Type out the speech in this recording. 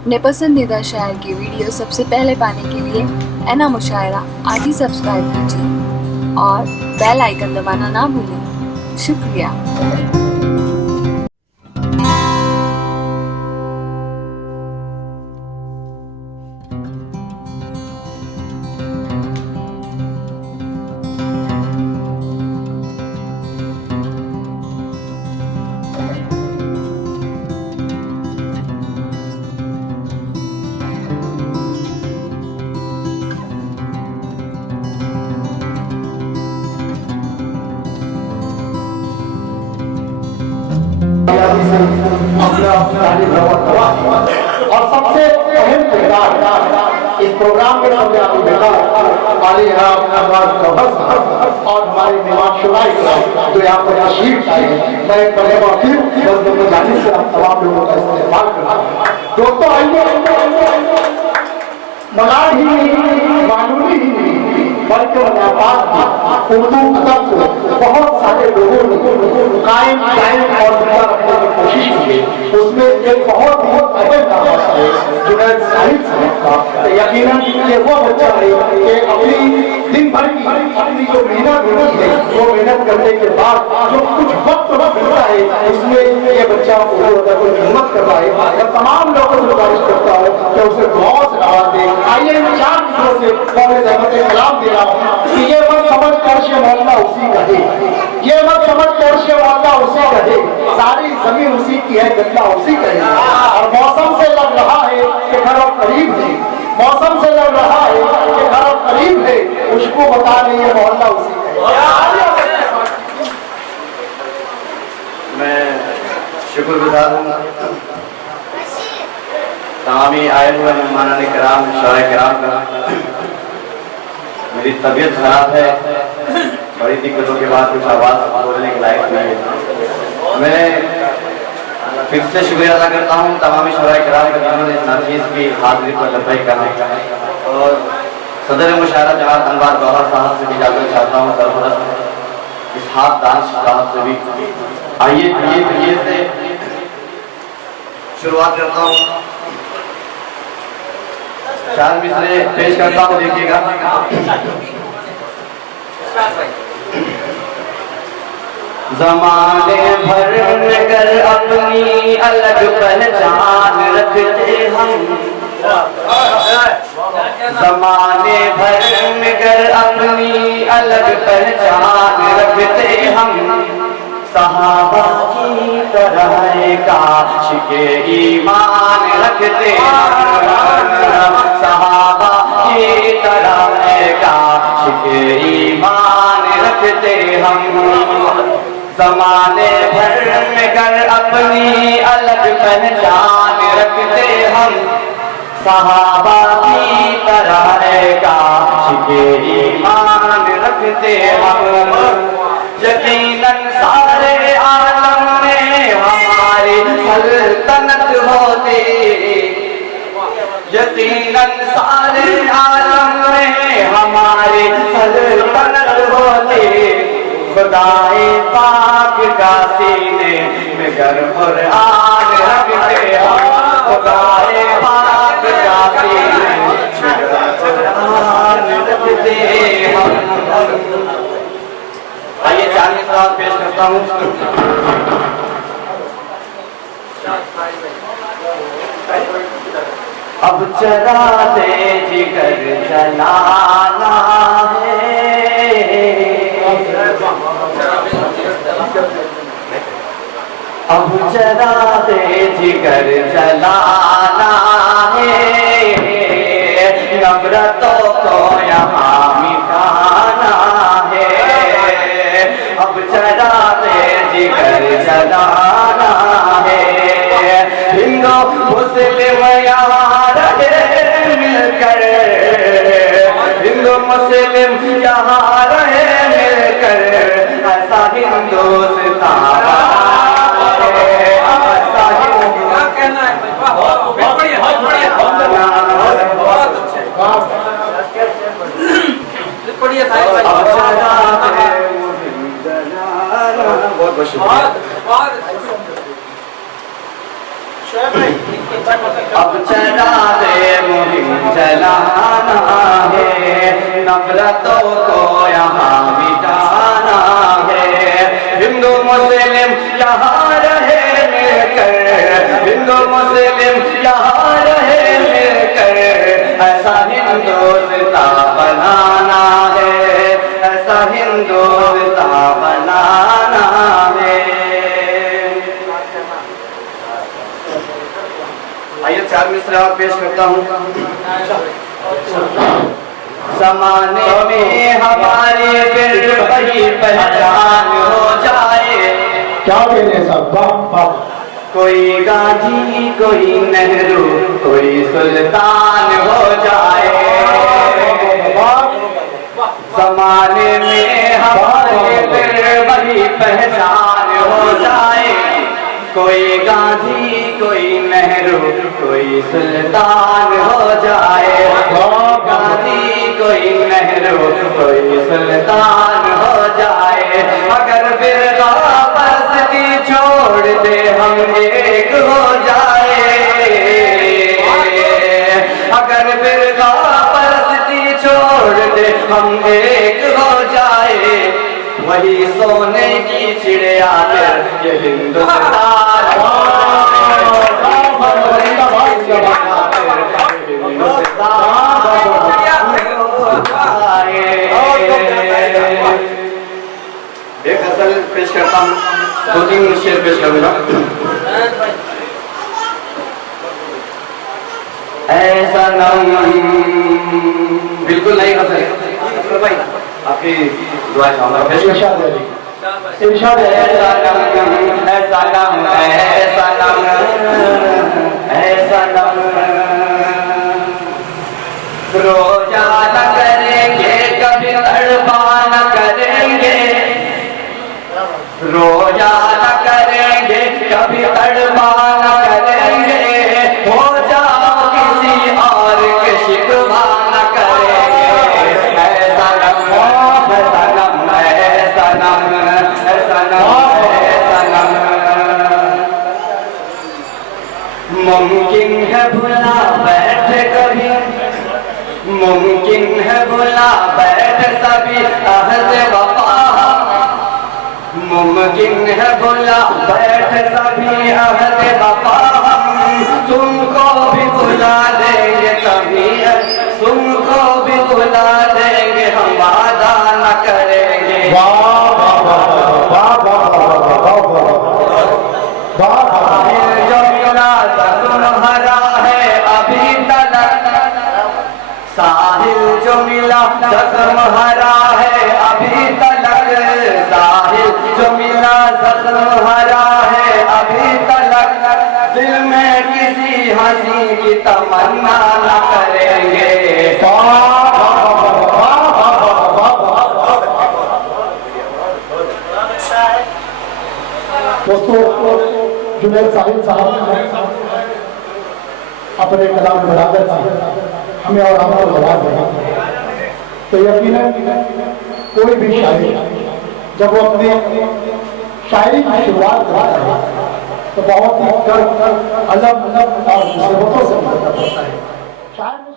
अपने पसंदीदा शायर की वीडियो सबसे पहले पाने के लिए एना मुशायरा आज ही सब्सक्राइब कीजिए और बेल आइकन दबाना ना भूलें। शुक्रिया। और सबसे अहम किरदार इस प्रोग्राम में हमने आपको देखा और हमारे निवाज शुराई जो यहाँ पर तशरीफ लाए। मैं बड़े वकील बंदों जानी से आप तमाम लोगों का इस्तेमाल करना। दोस्तों आइए मलाड ही नहीं, मालूमी ही नहीं, बल्कि उर्दू अदब को बहुत सारे लोगों ने कायम और जिंदा रखने की कोशिश की है। उसमें एक बहुत ही अहम नाम है जुनैद साहिब साहब का। यकीनन ये वो बच्चा है कि अपनी दिन भर की अपनी जो मेहनत होती है वो मेहनत करने के बाद जो कुछ वक्त मिलता है उसमें ये बच्चा उर्दू अदब की हिम्मत कर रहा है। मैं तमाम लोगों से गुजारिश करता हूँ कि उसे दुआओं से नवाज दें। आइए इन चार चीजों से कौन कलाम दे रहा हूँ कि ये मत समझ कर शे मोहल्ला उसी का है, ये मत समझ कर शे मोहल्ला उसी का है, सारी जमीन उसी की है, गद्दा उसी का है। और मौसम से लग रहा है कि घर अब करीब है, मौसम से लग रहा है कि घर अब करीब है, उसको बता रही है मोहल्ला उसी का है। मैं शुक्रगुजार हूँ तमामी आए हुए मेहमान कराम शायर कराम का। मेरी तबीयत खराब है, बड़ी दिक्कतों के बाद कुछ आवाज़ बोलने के लायक नहीं है। मैं फिर से शुक्रिया अदा करता हूँ तमामी शायर कराम का जिन्होंने इस नाचीज़ की हाजिरी पर लब्बैक कहा। और सदर मुशायरा जनाब अनवार गौहर साहब से भी इजाज़त चाहता हूँ, सरपरस्त इस हाथ दानिश साहब से भी। आइए से शुरुआत करता हूँ। चार मिसरे पेश करता हूँ, देखिएगा। ज़माने भर कर अपनी अलग पहचान रखते हम, ज़माने भर कर अपनी अलग पहचान रखते हम। सहाबा की तरह काश के ईमान रखते हम, सहाबा की तरह काश के ईमान रखते हम। ज़माने भर में कर अपनी अलग पहचान रखते हम, सहाबा की तरह काश के ईमान रखते हम। यकीनन सारे आलम में हमारी सल्तनत होती, यकीनन सारे आलम में हमारी सल्तनत होती। खुदाए पाक का सीने में गर कुरान रखते हम, खुदाए पाक का सीने में गर कुरान रखते हम। आइए चार मिसरा पेश करता हूँ। अब चराते जिगर जलाना है, अब चराते जिगर जलाना है, नफरतों को यहाँ मिटाना है। अब चराते जिगर जलाना है, हिंदू मुस्लिम यहाँ रहे मिलकर, हिंदू मुस्लिम यहाँ रहे मिलकर, ऐसा हिंदुस्तान अब चराते आइए 4 मिसरा पेश करता हूँ। ज़माने में हमारे फिर वही पहचान हो जाए। क्या कहने साहब, वाह वाह। कोई गांधी कोई नेहरू कोई सुल्तान हो जाए। ज़माने में हमारे फिर वही पहचान हो जाए। कोई गांधी कोई नेहरू कोई सुल्तान हो जाए। गांधी कोई नेहरू कोई सुल्तान हो जाए। अगर फिर परस्ती छोड़ दे हम एक हो जाए। अगर फिर परस्ती छोड़ दे हम एक हो जाए। वही सोने की चिड़िया फिर ये हिंदुस्तान एक गजल पेश करता हूँ, 2-3 शेर पेश करूँगा। ऐसा बिल्कुल नहीं गजल भाई, आपकी दुआ चाहूँगा। इरशाद है, इरशाद है। ऐसा नम ऐसा नम ऐसा नम ऐसा नम रोजा न करेंगे कभी तड़पा न करेंगे। रोजा न करेंगे कभी तड़पा न करेंगे। हो जाओ किसी और के शिकवा न करेंगे। ऐसा नम ऐसा नम ऐसा नम ऐसा नम ऐसा नम। मुमकिन है भुला बैठ कभी, मुमकिन है भुला बैठ सभी अहद वफा। मुमकिन है भुला बैठ सभी अहद वफा। तुमको भी बुला देंगे कभी, तुमको भी बुला देंगे हम वादा न करेंगे। तुम्हारा है अभी तलक साहिल जो मिला जख्म हरा है अभी तलक। साहिल जो मिला जख्म हरा है अभी तलक। दिल में किसी हंसी की तमन्ना न करेंगे। दोस्तों, जुनैद साहिल साहब अपने कलाम बराबर हमें और हमको बता दें तो यकीनन कोई भी शायर जब वो अपनी शायरी की शुरुआत करता है तो बहुत ही अलग अलग और मुसीबतों से होता है। शायर